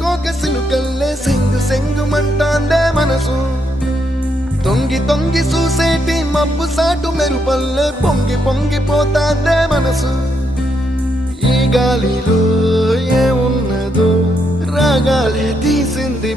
కోక సిలుకల్లే సెంగు సెంగు మంటాందే మనసు తొంగి తొంగి చూసేటి మబ్బు సాటు మెరుపల్లే పొంగి పొంగిపోతాందే మనసు ఈ గాలిలో ఏమున్నదో రాగాలే తీసింది